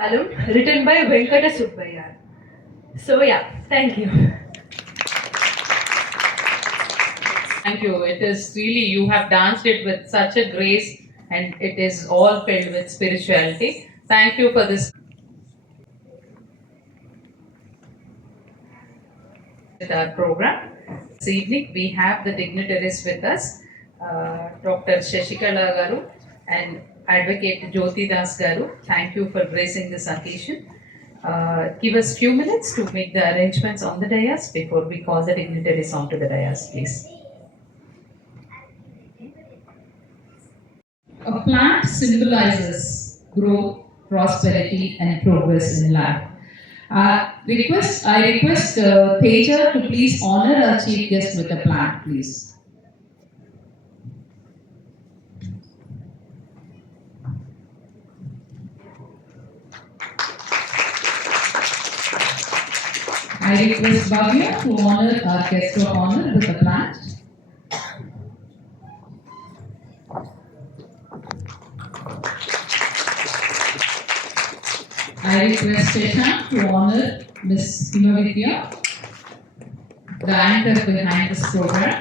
Alum, written by Venkata Subbaiah. So yeah, thank you. Thank you. It is really, you have danced it with such a grace and it is all filled with spirituality. Thank you for this with our program. This evening we have the dignitaries with us, Dr. Shashikala Garu and Advocate Jyoti Das Garu. Thank you for gracing this occasion. Give us few minutes to make the arrangements on the dais before we call the dignitaries onto the dais, please. A plant symbolizes growth, prosperity, and progress in life. I request Teja to please honor our chief guest with a plant, please. I request Bhavya to honor our guest of honor with a plant. I request Shashank to honor Miss Vidya, the anchor behind this program.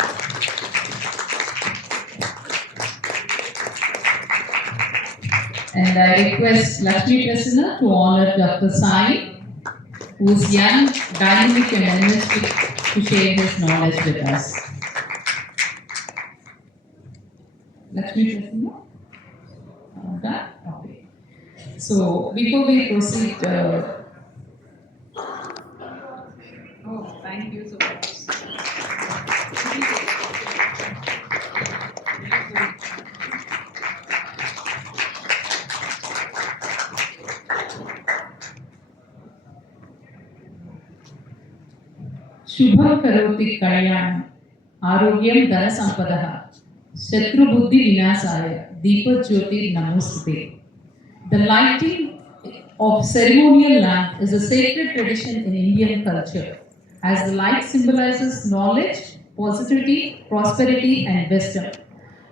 And I request Lakshmi Prasanna to honor Dr. Sai, who is young, dynamic, and energetic to share his knowledge with us. Lakshmi Prasanna? That? Okay. So, before we proceed, oh, thank you so much. शुभं करोति कल्याणम् आरोग्यं धनसम्पदः शत्रुबुद्धिविनाशाय दीपज्योतिर्नमोस्तुते. The lighting of ceremonial lamp is a sacred tradition in Indian culture, as the light symbolizes knowledge, positivity, prosperity, and wisdom.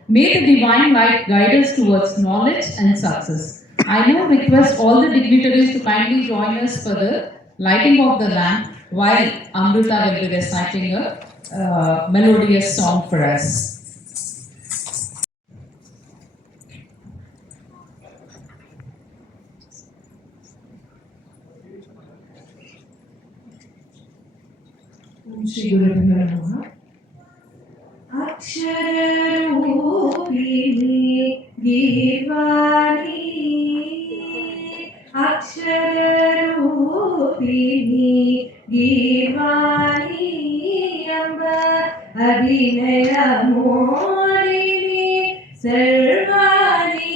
May the divine light guide us towards knowledge and success. I now request all the dignitaries to kindly join us for the lighting of the lamp while Amrita will be reciting a melodious song for us. Shri Guru Namaha. Akshararupini Girvani Akshararupini Girvani Amba Abhinaya Morini Cermony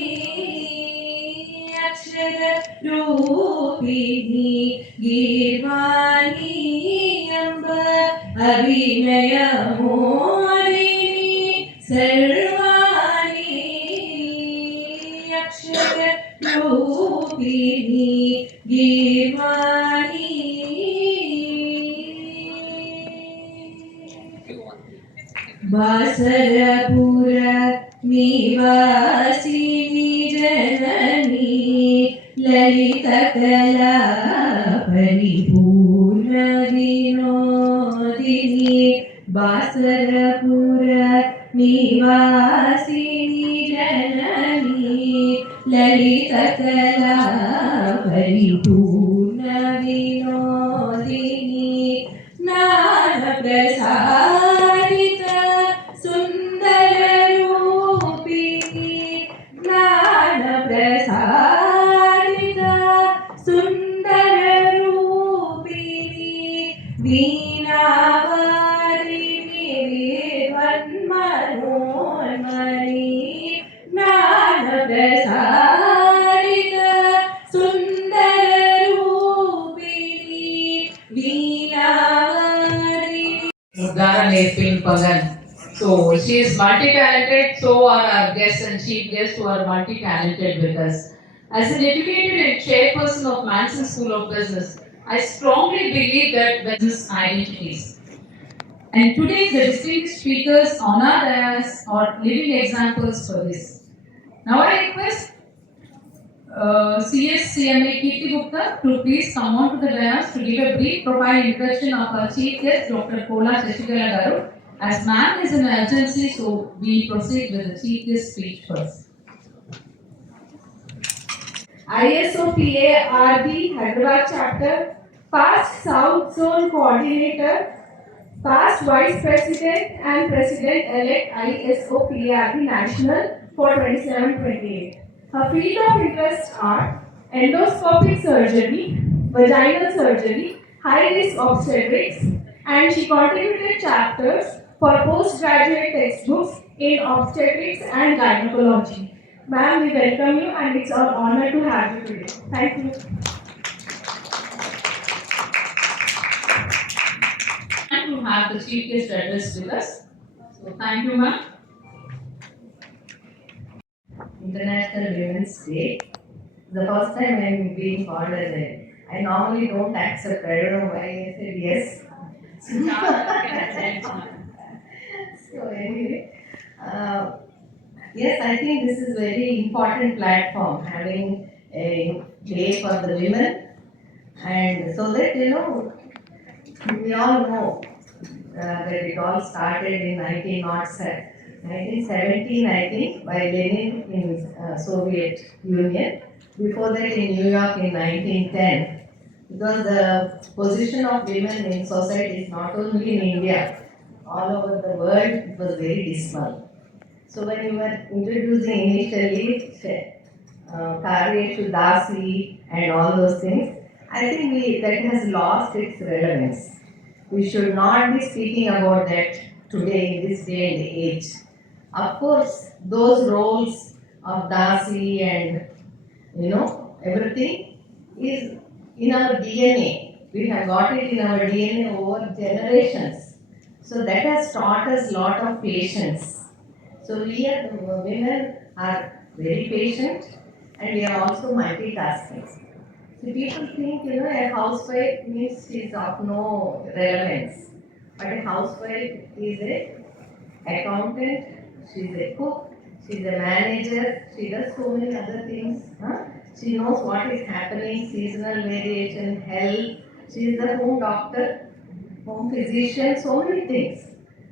Akshararupini Girvani Amba Abhinaya Morini Cermony Akshara Rupini Girvani. Bhaskera Nivasini Janani Lalita Kala Paripurna Vinodini Bhaskera Nivasini Janani Lalita Kala Paripurna Vinodini Nana Prasadita Sundara Rupini Nana Prasadita Sundara Rupini Veenavarini Vidvanmanonmani Nana Prasadita Sundara Rupini Veenavarini. Udara Nepin Pagan. So she is multi-talented, so are our guests and chief guests who are multi-talented with us. As an educated and chairperson of Manson School of Business, I strongly believe that business identities. And today the distinguished speakers on our dais are living examples for this. Now I request CS CMA Kirti Gupta to please come on to the dais to give a brief profile introduction of our chief guest, Dr. Kola Shashikala Garu. As ma'am is an urgency, so we proceed with the chief guest speech first. ISOPARB Hyderabad chapter, past South Zone coordinator, past Vice President and President-elect ISOPARB National for 27-28. Her field of interest are endoscopic surgery, vaginal surgery, high-risk obstetrics, and she contributed chapters for postgraduate textbooks in obstetrics and gynecology. Ma'am, we welcome you and it's our honor to have you today. Thank you. And to have the chief guest address with us. So thank you, ma'am. International Women's Day. The first time I'm being called as a, I normally don't accept. I don't know why I said yes. So anyway, yes, I think this is very important platform having a day for the women, and so that we all know that it all started in 1917, I think, by Lenin in Soviet Union. Before that, in New York in 1910, because the position of women in society is not only in India, all over the world, it was very dismal. So when you were introducing initially Karyeshu Dasi and all those things, I think that has lost its relevance. We should not be speaking about that today in this day and age. Of course, those roles of Dasi and everything is in our DNA. We have got it in our DNA over generations. So that has taught us a lot of patience. So we are women are very patient and we are also multitasking. So people think a housewife means she is of no relevance. But a housewife is a accountant, she is a cook, she is a manager, she does so many other things. She knows what is happening, seasonal variation, health, she is the home doctor, home physician, so many things.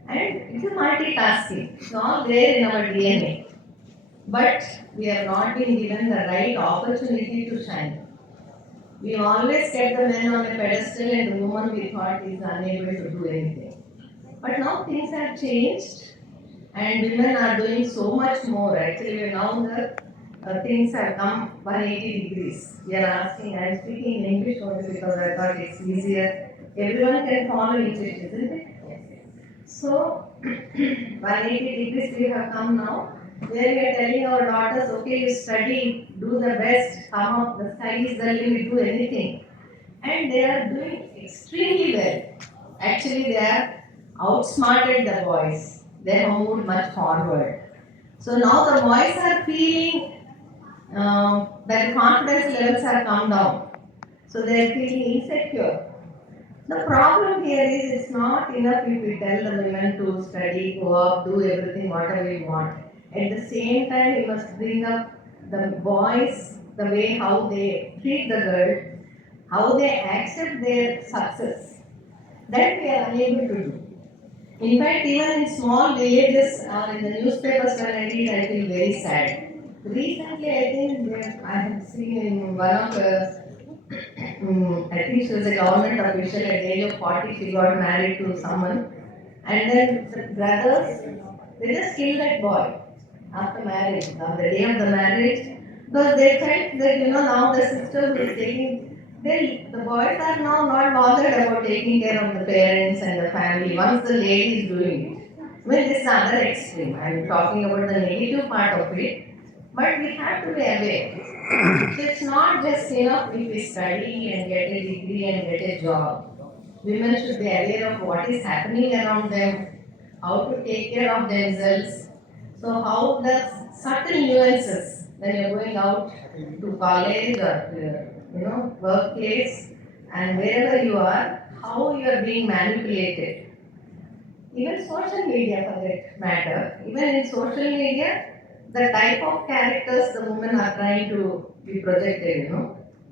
And it's a multitasking. It's all there in our DNA. But we have not been given the right opportunity to shine. We always kept the men on a pedestal and the woman we thought is unable to do anything. But now things have changed and women are doing so much more. Actually, now the things have come 180 degrees. We are asking, I am speaking in English only because I thought it's easier. Everyone can follow English, isn't it? So, 180 degrees we have come now, where we are telling our daughters, okay, you study, do the best, come up, the sky is the limit, do anything. And they are doing extremely well. Actually, they are outsmarted the boys. They have moved much forward. So now the boys are feeling that confidence levels have come down. So they are feeling insecure. The problem here is it's not enough if we tell the women to study, go up, do everything, whatever we want. At the same time, we must bring up the boys, the way how they treat the girl, how they accept their success. That we are unable to do. In fact, even in small villages or in the newspapers when I read, I feel very sad. Recently, I think I have seen in one of the I think she was a government official at the age of 40, she got married to someone. And then the brothers, they just killed that boy after marriage, on the day of the marriage, because they felt that, now the sister who is taking, the boys are now not bothered about taking care of the parents and the family once the lady is doing it. Well, this is another extreme. I am talking about the negative part of it, but we have to be aware. So it's not just enough if we study and get a degree and get a job. Women should be aware of what is happening around them, how to take care of themselves. So how the subtle nuances when you're going out to college or workplace and wherever you are, how you are being manipulated. Even social media for that matter, even in social media, the type of characters the women are trying to be projected.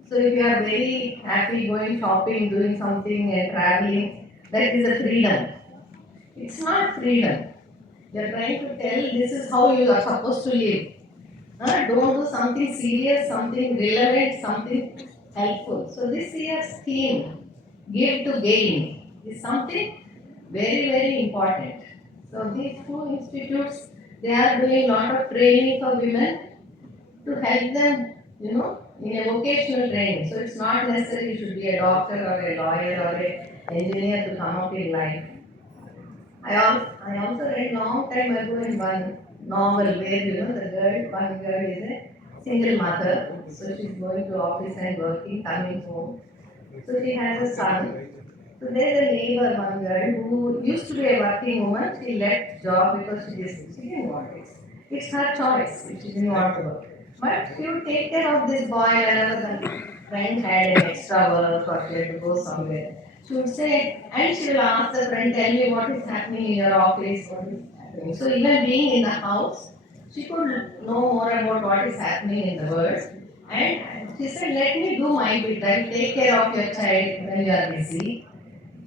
So if you are very happy going shopping, doing something and traveling, that is a freedom. It's not freedom. You are trying to tell this is how you are supposed to live. Don't do something serious, something relevant, something helpful. So this year's theme, give to gain, is something very, very important. So these two institutes, they are doing a lot of training for women to help them, in a vocational training. So it's not necessary you should be a doctor or a lawyer or an engineer to come up in life. I also read long time ago in one novel where one girl is a single mother, so she's going to office and working, coming home. So she has a son. So there's a neighbor, one girl who used to be a working woman. She left job because she didn't want it. It's her choice if she didn't want to work. But she would take care of this boy whenever the friend had an extra work or she had to go somewhere. She would say, and she will ask the friend, tell me what is happening in your office, what is happening. So even being in the house, she could know more about what is happening in the world. And she said, let me do my bit. I will take care of your child when you are busy.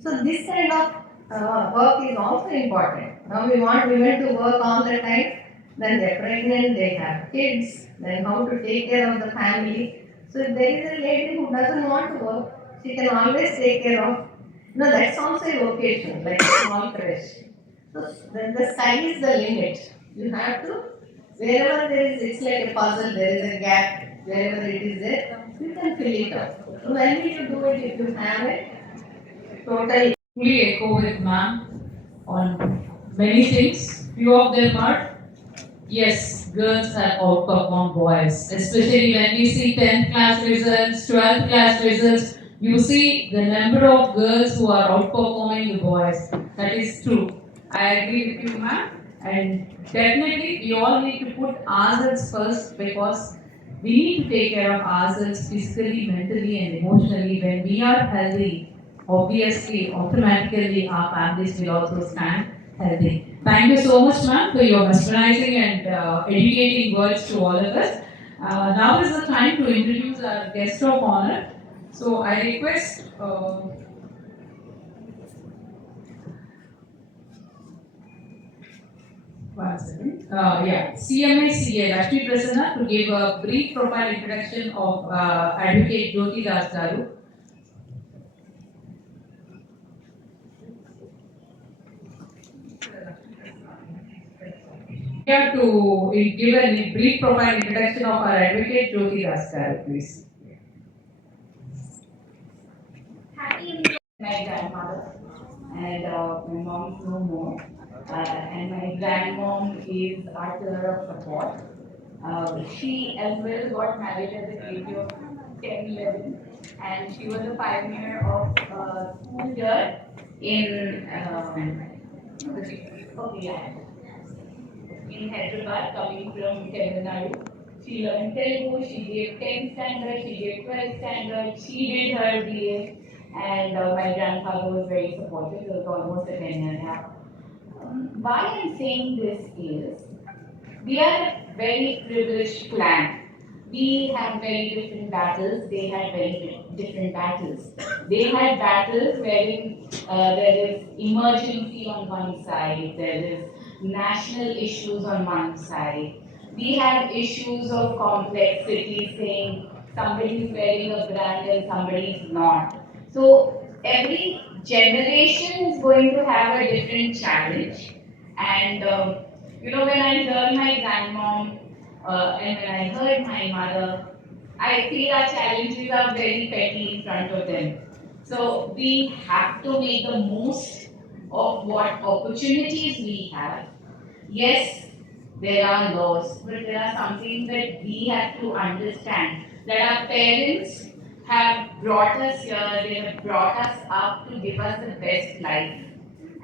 So this kind of work is also important. Now we want women to work all the time. Then they're pregnant, they have kids. Then how to take care of the family. So if there is a lady who doesn't want to work, she can always take care of. That's also a vocation, like a small creche. So then the sky is the limit. You have to, wherever there is, it's like a puzzle, there is a gap, wherever it is there, you can fill it up. So when will you do it if you have it? Total. Fully echo with ma'am on many things. Few of them are yes, girls have outperformed boys, especially when we see 10th class results, 12th class results. You see the number of girls who are outperforming the boys. That is true. I agree with you, ma'am. And definitely, we all need to put ourselves first because we need to take care of ourselves physically, mentally, and emotionally. When we are healthy, obviously, automatically, our families will also stand healthy. Thank you so much, ma'am, for your mesmerizing and educating words to all of us. Now is the time to introduce our guest of honor. So I request. One second. CMA CA Lakshmi Prasanna to give a brief profile introduction of Advocate Jyoti Das Garu. Here to give a brief profile introduction of our Advocate Jyoti Das Garu, please. My grandmother, and my mom is no more, and my grandmom is our pillar of support. She as well got married at the age of 10, 11, and she was a pioneer of school here in okay, yeah, in Hyderabad, coming from Tamil Nadu. She learned Telugu, she gave 10th standard, she gave 12th standard, she did her BA, and my grandfather was very supportive. It was almost a 10-year gap. Why I'm saying this is, we are a very privileged clan. We have very different battles, they had very different battles. They had battles wherein there is emergency on one side, there is national issues on one side. We have issues of complexity, saying somebody is wearing a brand and somebody is not. So every generation is going to have a different challenge. And when I heard my grandmom and when I heard my mother, I feel our challenges are very petty in front of them. So we have to make the most of what opportunities we have. Yes, there are laws, but there are something that we have to understand that our parents have brought us here, they have brought us up to give us the best life,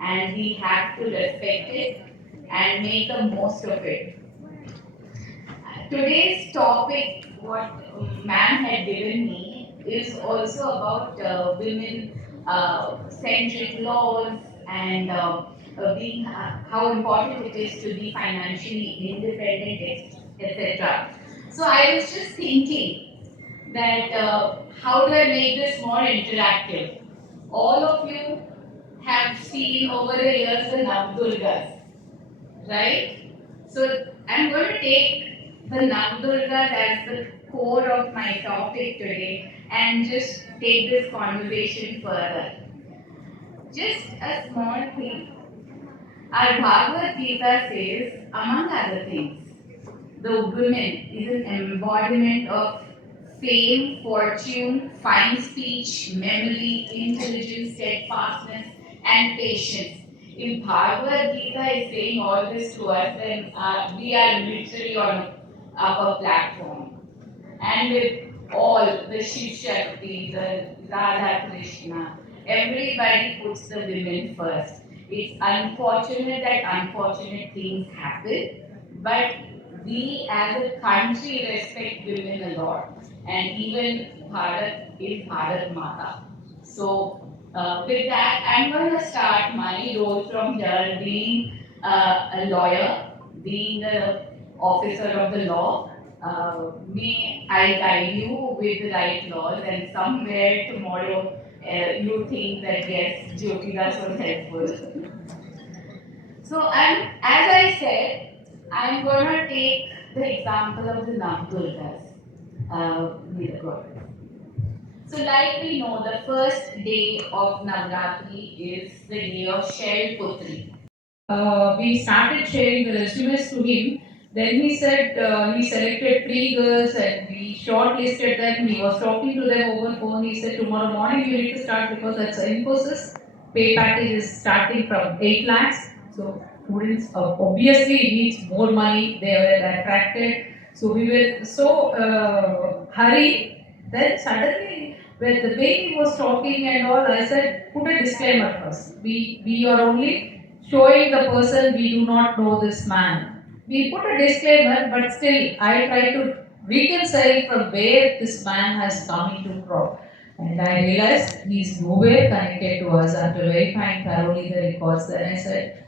and we have to respect it and make the most of it. Today's topic, what ma'am had given me, is also about women centric laws and being how important it is to be financially independent, etc. So I was just thinking that how do I make this more interactive? All of you have seen over the years the Navdurgas, right? So I'm going to take the Navdurgas as the core of my topic today and just take this conversation further. Just a small thing. Our Bhagavad Gita says, among other things, the woman is an embodiment of fame, fortune, fine speech, memory, intelligence, steadfastness, and patience. If Bhagavad Gita is saying all this to us, then we are literally on a upper platform. And with all the Shiv Shakti, the Radha Krishna, everybody puts the women first. It's unfortunate that unfortunate things happen, but we as a country respect women a lot, and even Bharat is Bharat Mata. So, with that, I'm going to start my role from here, being a lawyer, being an officer of the law. May I guide you with the right laws, and somewhere tomorrow you think that yes, Jyotidas was helpful. So as I said, I'm going to take the example of the Navdurgas with God. So like we know, the first day of Navratri is the day of Shell Putri. We started sharing the resumes to him. Then he said he selected 3 girls and we shortlisted them. He was talking to them over phone. He said tomorrow morning you need to start because that's Infosys. Pay package is starting from 8 lakhs. So students obviously needs more money. They were attracted. So we were so hurried. Then suddenly when the way he was talking and all, I said put a disclaimer first. We are only showing the person we do not know this man. We put a disclaimer, but still I try to reconcile from where this man has come into from. And I realized he's nowhere connected to us after verifying thoroughly the records. Then I said,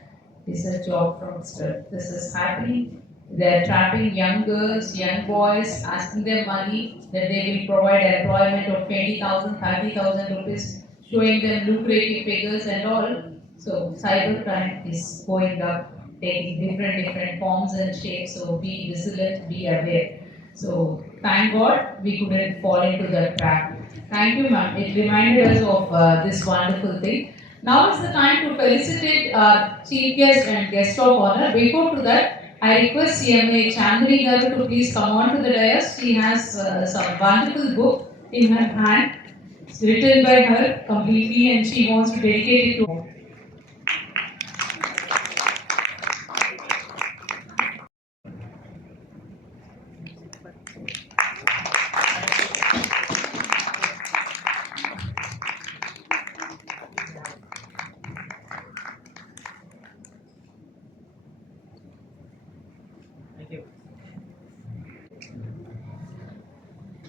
this is a job fraudster. This is happening. They're trapping young girls, young boys, asking them money that they will provide employment of 20,000, 30,000 rupees, showing them lucrative figures and all. So cybercrime is going up, taking different forms and shapes. So be vigilant, be aware. So thank God we couldn't fall into that trap. Thank you, ma'am. It reminded us of this wonderful thing. Now is the time to felicitate our chief guest and guest of honor. Before to that, I request CMA Chandri Garu to please come on to the dais. She has some wonderful book in her hand. It's written by her completely and she wants to dedicate it to.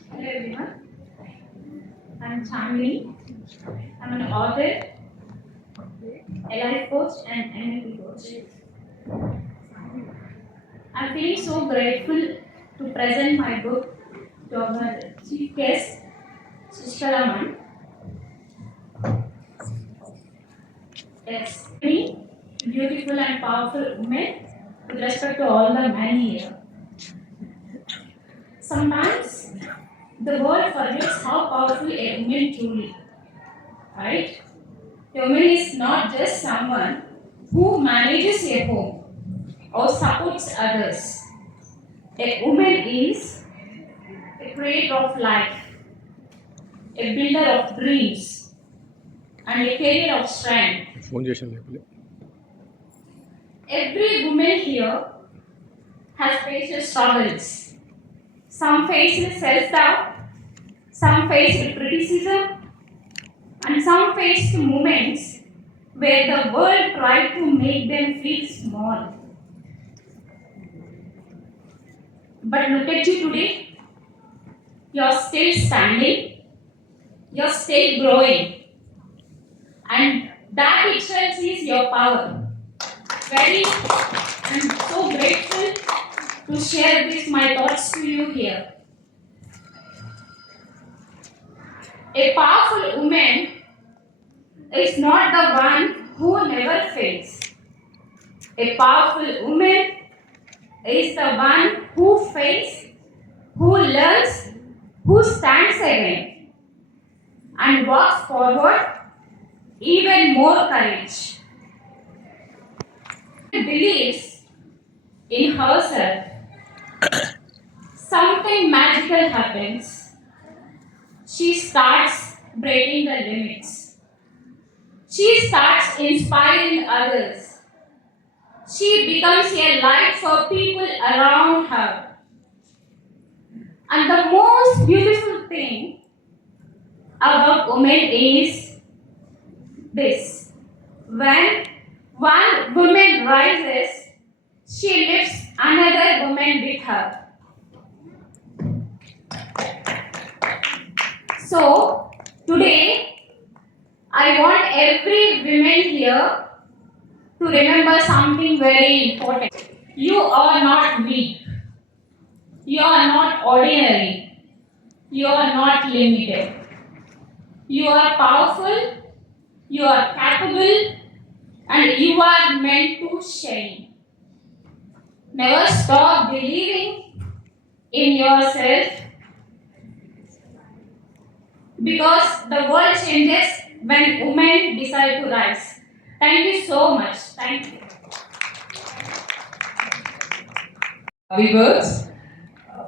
Hello everyone, I'm Chandni. I'm an author, a life coach and NLP coach. I'm feeling so grateful to present my book to our chief guest, Sister Raman. Yes, me, beautiful and powerful woman with respect to all the men here. Sometimes the world forgets how powerful a woman truly, right? A woman is not just someone who manages a home or supports others. A woman is a creator of life, a builder of dreams, and a carrier of strength. Every woman here has faced struggles. Some faced self-doubt, some faced criticism, and some faced moments where the world tried to make them feel small. But look at you today. You're still standing, you're still growing, and that itself is your power. I'm so grateful to share this my thoughts to you here. A powerful woman is not the one who never fails. A powerful woman is the one who fails, who learns, who stands again, and walks forward even more courage. Believes in herself, something magical happens. She starts breaking the limits. She starts inspiring others. She becomes a light for people around her. And the most beautiful thing about women is this. When one woman rises, she lifts another woman with her. So, today, I want every woman here to remember something very important. You are not weak. You are not ordinary. You are not limited. You are powerful. You are capable. And you are meant to shine. Never stop believing in yourself because the world changes when women decide to rise. Thank you so much. Thank you. Viewers,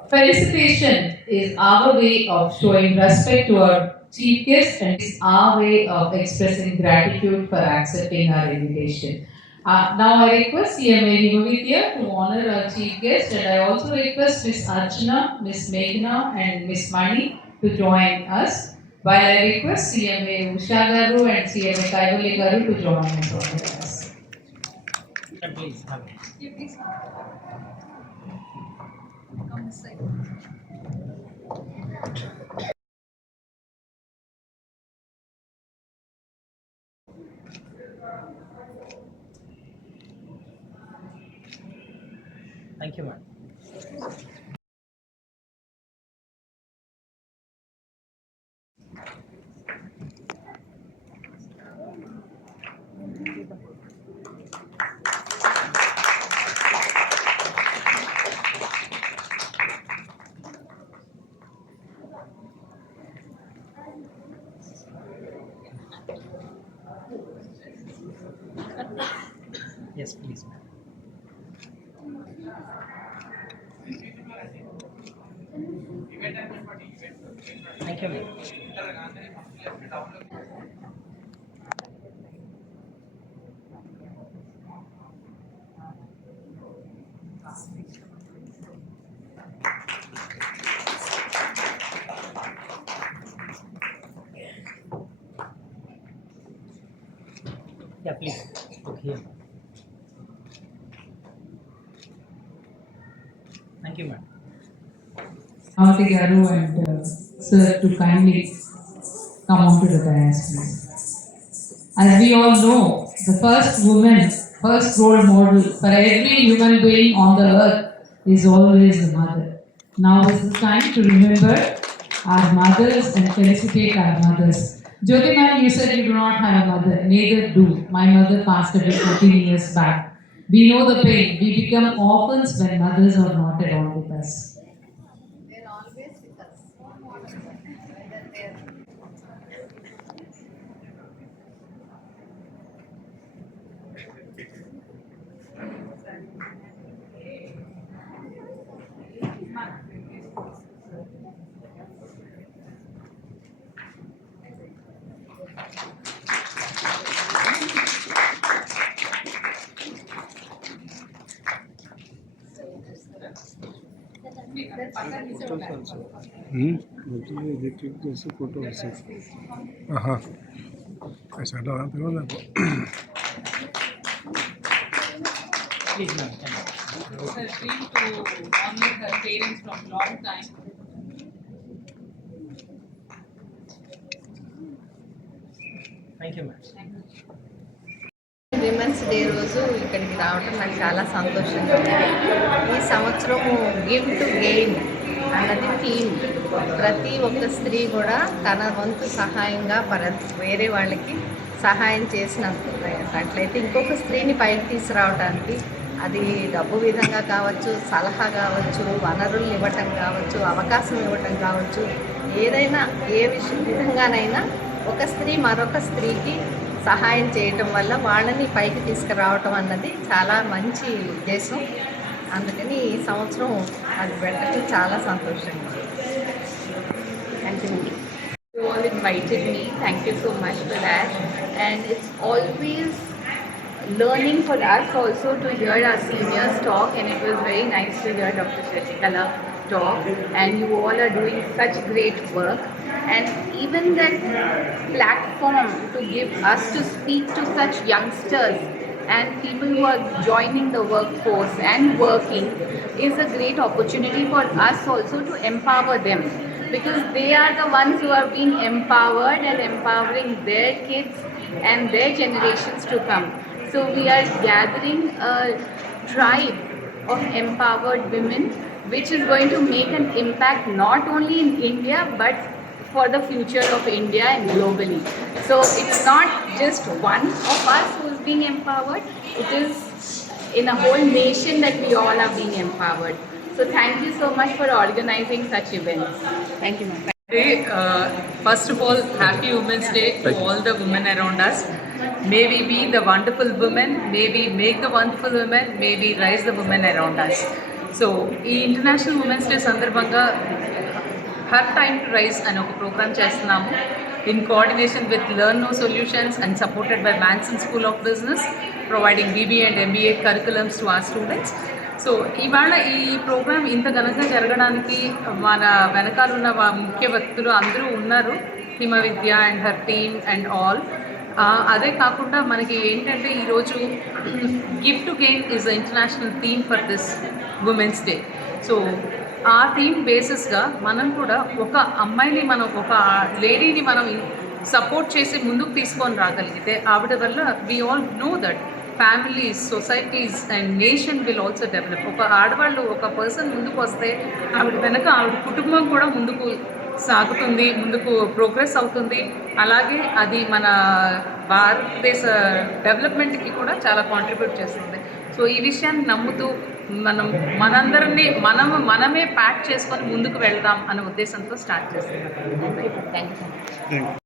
felicitation is our way of showing respect to our chief guest and is our way of expressing gratitude for accepting our invitation. Now I request CMA Hima Vidya to honor our chief guest, and I also request Miss Archana, Miss Meghna and Miss Mani to join us, while I request CMA Usha Garu and CMA Kaivali Garu to join us on the class. Please. Thank you, ma'am. Yes, please, ma'am. Thank you, ma'am. Yeah, please. Okay. Thank you, ma'am. Auntie Garu and Sir to kindly come onto the dais, please. As we all know, the first woman, first role model for every human being on the earth is always the mother. Now is the time to remember our mothers and felicitate our mothers. Jyoti ma'am, you said you do not have a mother. Neither do. My mother passed away 14 years back. We know the pain. We become orphans when mothers are not at all with us. Electric जैसे photo ऐसे हाँ ऐसा डाला तो ना Please, ma'am. Her dream to honor her parents from long time. Thank you, ma'am. Women's day రోజు ఇక్కడికి రావడం నాకు చాలా సంతోషంగా ఉంది. ఈ సంవత్సరము గివ్ టు గెయిన్ అన్నది థీమ్. ప్రతి ఒక్క స్త్రీ కూడా తన వంతు సహాయంగా వేరే వాళ్ళకి సహాయం చేసినట్లయితే ఇంకొక స్త్రీని పైకి తీసుకురావడానికి, అది డబ్బు విధంగా కావచ్చు, సలహా కావచ్చు, వనరులు ఇవ్వటం కావచ్చు, అవకాశం ఇవ్వటం కావచ్చు, ఏదైనా ఏ విధంగానైనా ఒక స్త్రీ మరొక స్త్రీకి సహాయం చేయటం వల్ల వాళ్ళని పైకి తీసుకురావటం అన్నది చాలా మంచి ఉద్దేశం. అందుకని ఈ సంవత్సరం అది పెట్టడం చాలా సంతోషంగా ఉంది. Thank you. You all invited me. Thank you so much for that. And it's always learning for us also to hear our seniors talk, and it was very nice to hear Dr. Shatikala talk, and you all are doing such great work. And even that platform to give us to speak to such youngsters and people who are joining the workforce and working is a great opportunity for us also to empower them, because they are the ones who are being empowered and empowering their kids and their generations to come. So we are gathering a tribe of empowered women which is going to make an impact not only in India but for the future of India and globally. So it's not just one of us who is being empowered, it is in a whole nation that we all are being empowered. So thank you so much for organizing such events. Thank you, ma'am. First of all, happy Women's Day to all the women around us. May we be the wonderful women, may we make the wonderful women, may we rise the women around us. So, ఈ International Women's Day సందర్భంగా her time to rise అని ఒక programme చేస్తున్నాము in coordination with Learn Know Solutions and supported by Manson School of Business, providing BBA and MBA curriculums to our students. So ఇవాళ ఈ programme ఇంత ఘనంగా జరగడానికి మన వెనకాలన్న ముఖ్య వ్యక్తులు అందరూ ఉన్నారు, Hima Vidya and her team and all. అదే కాకుండా మనకి ఏంటంటే ఈరోజు gift to gain is the international theme for this women's day. So ఆ థీమ్ బేసిస్గా మనం కూడా ఒక అమ్మాయిని మనం ఒక లేడీని మనం సపోర్ట్ చేసి ముందుకు తీసుకొని రాగలిగితే ఆవిడ వల్ల we all know that families, societies and nation will also develop. ఒక ఆడవాళ్ళు ఒక పర్సన్ ముందుకు వస్తే ఆవిడ వెనక ఆవిడ కుటుంబం కూడా ముందుకు సాగుతుంది, ముందుకు ప్రోగ్రెస్ అవుతుంది. అలాగే అది మన భారతదేశ డెవలప్మెంట్కి కూడా చాలా కాంట్రిబ్యూట్ చేస్తుంది. సో ఈ విషయాన్ని నమ్ముతూ మనందరినీ మనమే ప్యాక్ చేసుకొని ముందుకు వెళ్దాం అనే ఉద్దేశంతో స్టార్ట్ చేస్తున్నాం. Thank you so much.